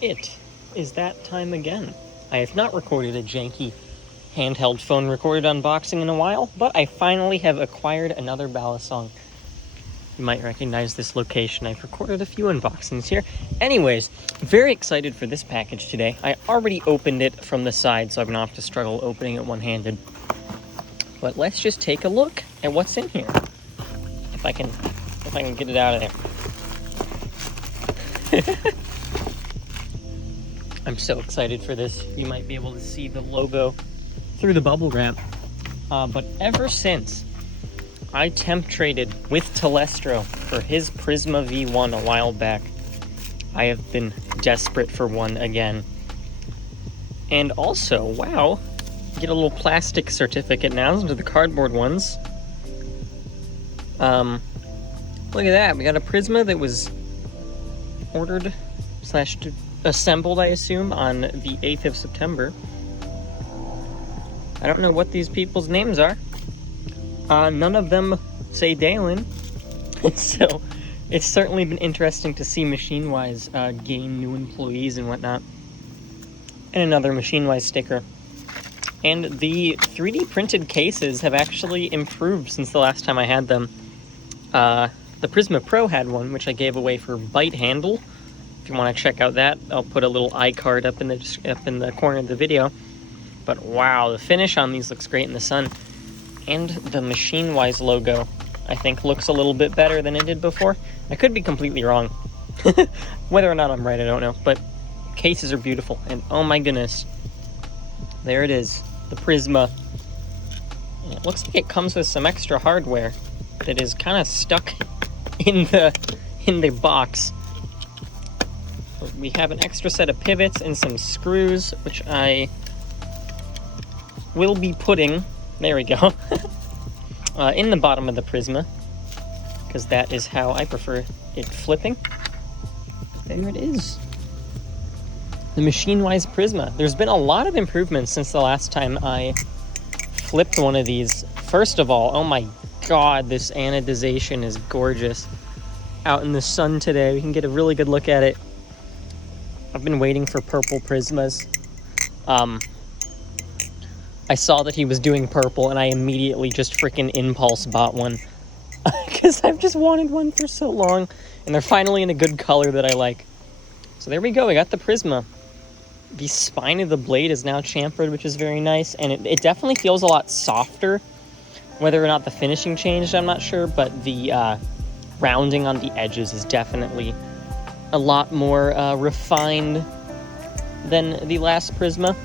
It is that time again. I have not recorded a janky handheld phone recorded unboxing in a while, but I finally have acquired another Balisong. You might recognize this location. I've recorded a few unboxings here. Anyways, very excited for this package today. I already opened it from the side, so I'm gonna have to struggle opening it one-handed. But let's just take a look at what's in here. If I can get it out of there. I'm so excited for this. You might be able to see the logo through the bubble wrap. But ever since I temp traded with Telestro for his Prysma V1 a while back, I have been desperate for one again. And also, wow, get a little plastic certificate now into the cardboard ones. Look at that, we got a Prysma that was ordered / assembled, I assume, on the 8th of September. I don't know what these people's names are. None of them say Dalen. So it's certainly been interesting to see MachineWise gain new employees and whatnot. And another MachineWise sticker. And the 3D printed cases have actually improved since the last time I had them. The Prysma Pro had one, which I gave away for Byte Handle. If you want to check out that, I'll put a little iCard up in the corner of the video. But wow, the finish on these looks great in the sun. And the MachineWise logo, I think, looks a little bit better than it did before. I could be completely wrong. Whether or not I'm right, I don't know. But cases are beautiful, and oh my goodness. There it is, the Prysma. And it looks like it comes with some extra hardware that is kind of stuck in the box. We have an extra set of pivots and some screws, which I will be putting, there we go, in the bottom of the Prysma, because that is how I prefer it flipping. There it is. The MachineWise Prysma. There's been a lot of improvements since the last time I flipped one of these. First of all, oh my god, this anodization is gorgeous. Out in the sun today, we can get a really good look at it. I've been waiting for purple Prysmas. I saw that he was doing purple, and I immediately just freaking impulse bought one. Because I've just wanted one for so long, and they're finally in a good color that I like. So there we go, we got the Prysma. The spine of the blade is now chamfered, which is very nice, and it definitely feels a lot softer. Whether or not the finishing changed, I'm not sure, but the rounding on the edges is definitely a lot more refined than the last Prysma.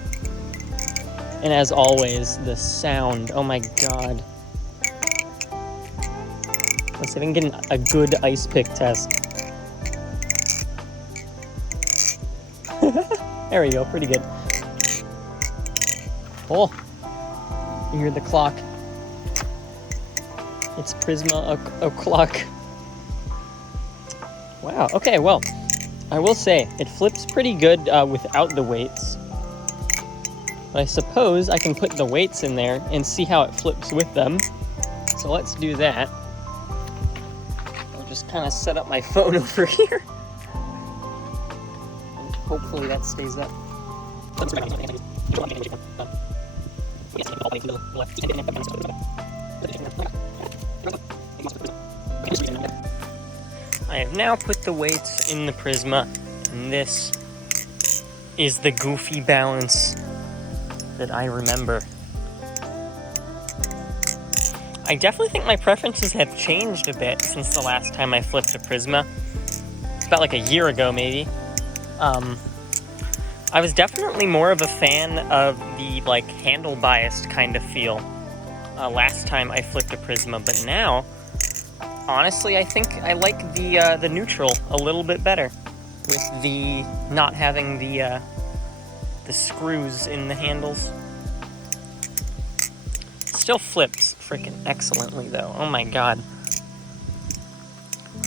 And as always, the sound, oh my god. Let's see if I can get a good ice pick test. There we go, pretty good. Oh, you hear the clock. It's Prysma o'clock. Wow, okay, well, I will say, it flips pretty good without the weights. But I suppose I can put the weights in there and see how it flips with them. So let's do that. I'll just kind of set up my phone over here. And hopefully that stays up. I have now put the weights in the Prysma, and this is the goofy balance that I remember. I definitely think my preferences have changed a bit since the last time I flipped a Prysma. About like a year ago, maybe. I was definitely more of a fan of the like handle biased kind of feel last time I flipped a Prysma, but now, honestly, I think I like the neutral a little bit better, with the not having the screws in the handles. Still flips freaking excellently though. Oh my god.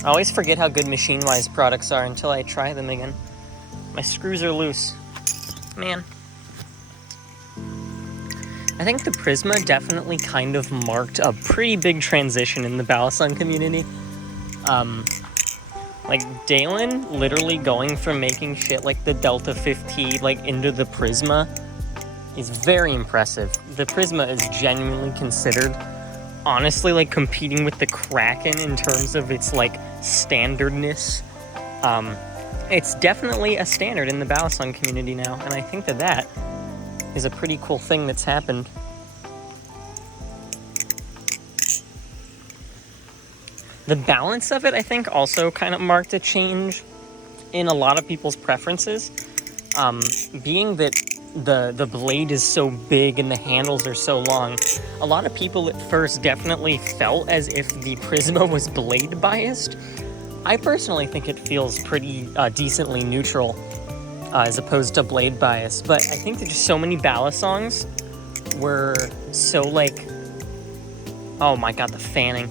I always forget how good MachineWise products are until I try them again. My screws are loose. Man. I think the Prysma definitely kind of marked a pretty big transition in the Balisong community. Like, Dalen literally going from making shit like the Delta 50, like, into the Prysma is very impressive. The Prysma is genuinely considered, honestly, like, competing with the Kraken in terms of its, like, standardness. It's definitely a standard in the balisong community now, and I think that that is a pretty cool thing that's happened. The balance of it, I think, also kind of marked a change in a lot of people's preferences. Being that the blade is so big and the handles are so long, a lot of people at first definitely felt as if the Prysma was blade biased. I personally think it feels pretty decently neutral as opposed to blade bias, but I think that just so many balisongs were so, like, oh my god, the fanning.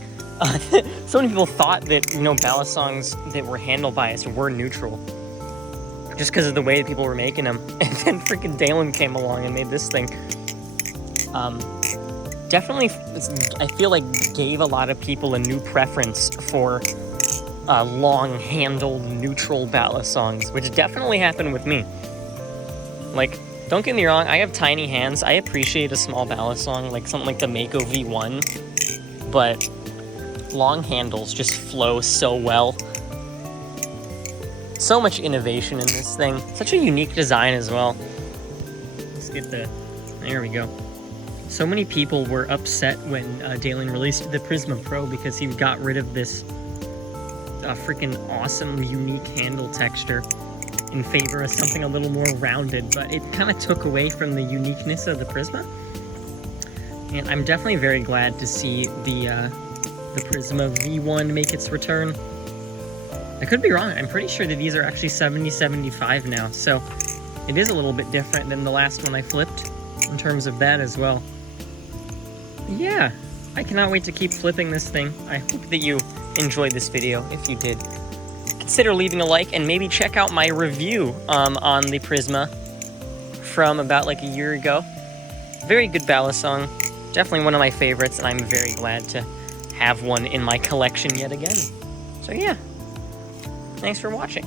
So many people thought that, you know, balisongs that were handle biased were neutral, just because of the way that people were making them. And then freaking Dalen came along and made this thing. Definitely, I feel like, gave a lot of people a new preference for long-handled neutral balisongs, which definitely happened with me. Like, don't get me wrong, I have tiny hands. I appreciate a small balisong, like something like the Mako V1, but long handles just flow so well. So much innovation in this thing. Such a unique design as well. Let's get the... There we go. So many people were upset when Dalen released the Prysma Pro because he got rid of this freaking awesome, unique handle texture in favor of something a little more rounded, but it kind of took away from the uniqueness of the Prysma. And I'm definitely very glad to see the Prysma V1 make its return. I could be wrong. I'm pretty sure that these are actually 7075 now, so it is a little bit different than the last one I flipped in terms of that as well. But yeah, I cannot wait to keep flipping this thing. I hope that you enjoyed this video. If you did, consider leaving a like and maybe check out my review on the Prysma from about like a year ago. Very good balisong. Definitely one of my favorites, and I'm very glad to have one in my collection yet again. So yeah, thanks for watching.